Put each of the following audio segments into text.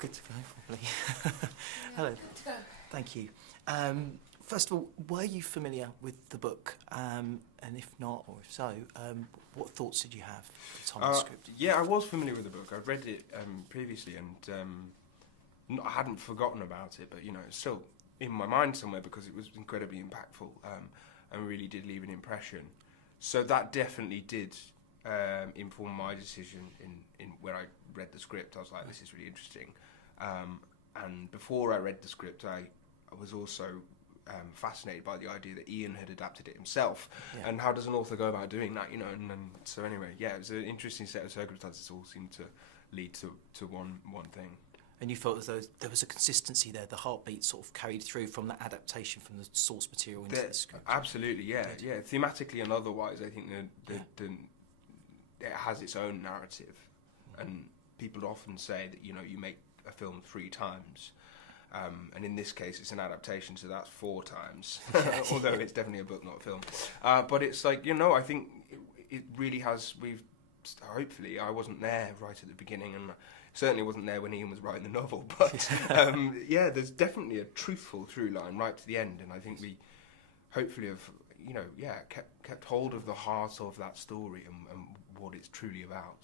good to go, probably. Hello. Thank you. First of all, were you familiar with the book? And if not, or if so, what thoughts did you have at the time of the script? Yeah, I was familiar with the book. I'd read it previously, and I hadn't forgotten about it, but, you know, it's still in my mind somewhere because it was incredibly impactful and really did leave an impression. So that definitely did inform my decision in where I read the script. I was like, this is really interesting. And before I read the script, I was also fascinated by the idea that Ian had adapted it himself. Yeah. And how does an author go about doing that, you know? And so anyway, yeah, it was an interesting set of circumstances. All seemed to lead to one thing. And you felt as though there was a consistency there, the heartbeat sort of carried through from that adaptation from the source material into the script. Absolutely, yeah. Thematically and otherwise, I think it has its own narrative. And people often say that, you know, you make a film 3 times. And in this case, it's an adaptation, so that's 4 times. Although it's definitely a book, not a film. But it's like, you know, I think it really has. Hopefully, I wasn't there right at the beginning, and certainly wasn't there when Ian was writing the novel. But yeah, there's definitely a truthful through line right to the end, and I think we hopefully have, you know, kept hold of the heart of that story and what it's truly about.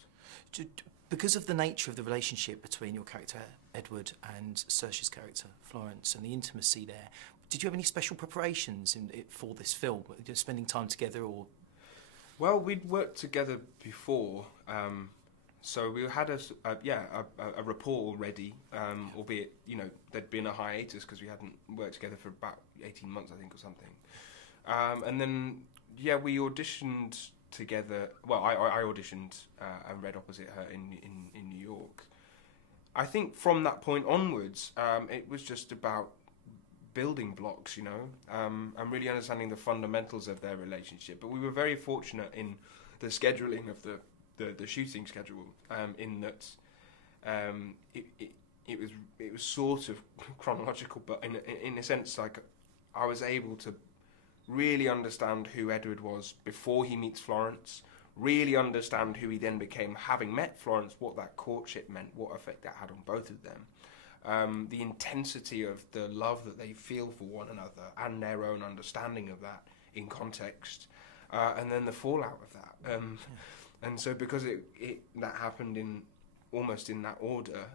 Because of the nature of the relationship between your character Edward and Saoirse's character Florence and the intimacy there, did you have any special preparations for this film? Just spending time together, or? Well, we'd worked together before, so we had a rapport already, albeit, you know, there'd been a hiatus because we hadn't worked together for about 18 months, I think, or something. And then, yeah, we auditioned together. Well, I auditioned and read opposite her in New York. I think from that point onwards, it was just about building blocks, you know, and really understanding the fundamentals of their relationship. But we were very fortunate in the scheduling of the shooting schedule, in that it was sort of chronological, but in a sense, like, I was able to really understand who Edward was before he meets Florence, really understand who he then became having met Florence, what that courtship meant, what effect that had on both of them. The intensity of the love that they feel for one another and their own understanding of that in context, and then the fallout of that. And so because that happened almost in that order,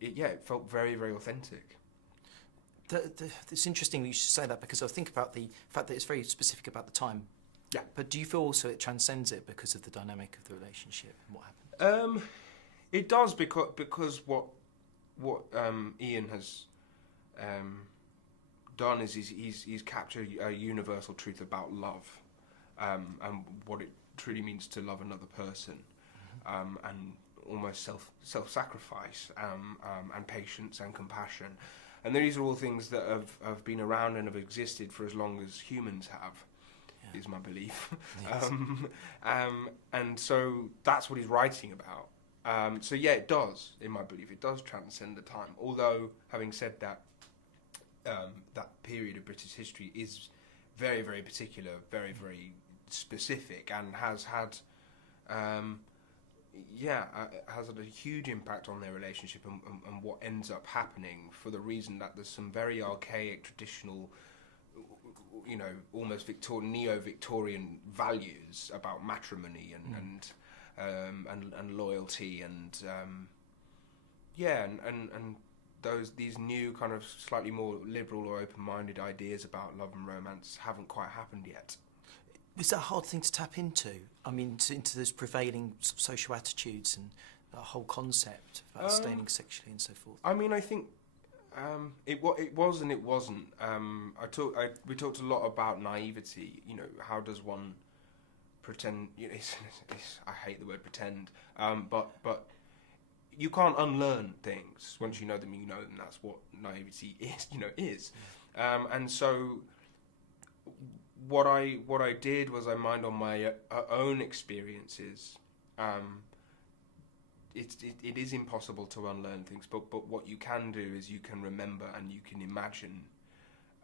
it felt very, very authentic. It's interesting that you should say that, because I think about the fact that it's very specific about the time. Yeah. But do you feel also it transcends it because of the dynamic of the relationship and what happened? It does, because what Ian has done is he's captured a universal truth about love, and what it truly means to love another person, and almost self-sacrifice, and patience and compassion. And these are all things that have been around and have existed for as long as humans have, is my belief. Yes. And so that's what he's writing about. So yeah, it does, in my belief, it does transcend the time. Although, having said that, that period of British history is very, very particular, very, very specific, and has had has had a huge impact on their relationship and what ends up happening, for the reason that there's some very archaic, traditional, you know, almost neo-Victorian values about matrimony and loyalty and these new kind of slightly more liberal or open-minded ideas about love and romance haven't quite happened yet. Was that a hard thing to tap into? I mean, into those prevailing sort of social attitudes and that whole concept about staining sexually and so forth? I mean, I think it was and it wasn't. We talked a lot about naivety. You know, how does one pretend? You know, I hate the word pretend, but you can't unlearn things. Once you know them, you know them. That's what naivety is. You know, is. And so what I did was I mined on my own experiences. It is impossible to unlearn things, but what you can do is you can remember and you can imagine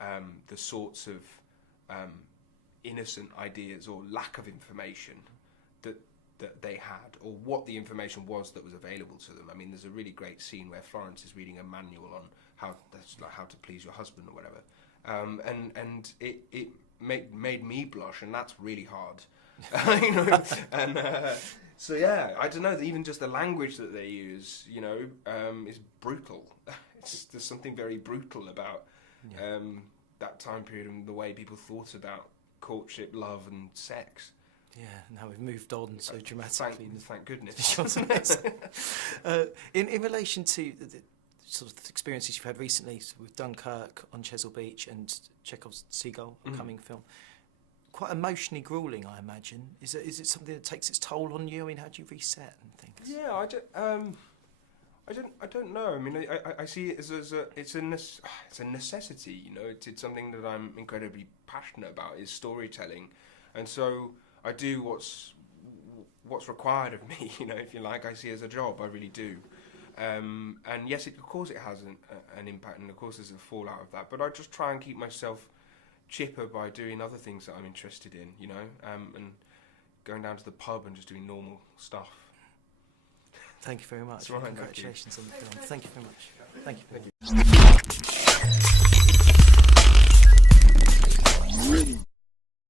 the sorts of innocent ideas or lack of information that that they had, or what the information was that was available to them. I mean, there's a really great scene where Florence is reading a manual on how to please your husband or whatever, and it made me blush, and that's really hard. You know, and so yeah, I don't know. Even just the language that they use, you know, is brutal. There's something very brutal about that time period and the way people thought about courtship, love, and sex. Yeah, now we've moved on so dramatically. Thank goodness. In relation to the sort of experiences you've had recently with Dunkirk, On Chesil Beach, and Chekhov's Seagull, upcoming film, quite emotionally gruelling, I imagine. Is it something that takes its toll on you? I mean, how do you reset and things? Yeah, I don't know. I mean, I see it as it's a necessity. You know, it's something that I'm incredibly passionate about, is storytelling, and so I do what's required of me. You know, if you like, I see it as a job. I really do. And yes, of course, it has an impact, and of course, there's a fallout of that. But I just try and keep myself chipper by doing other things that I'm interested in. You know, and going down to the pub and just doing normal stuff. Thank you very much. Right, Congratulations on the film. Thank you very much. Thank you.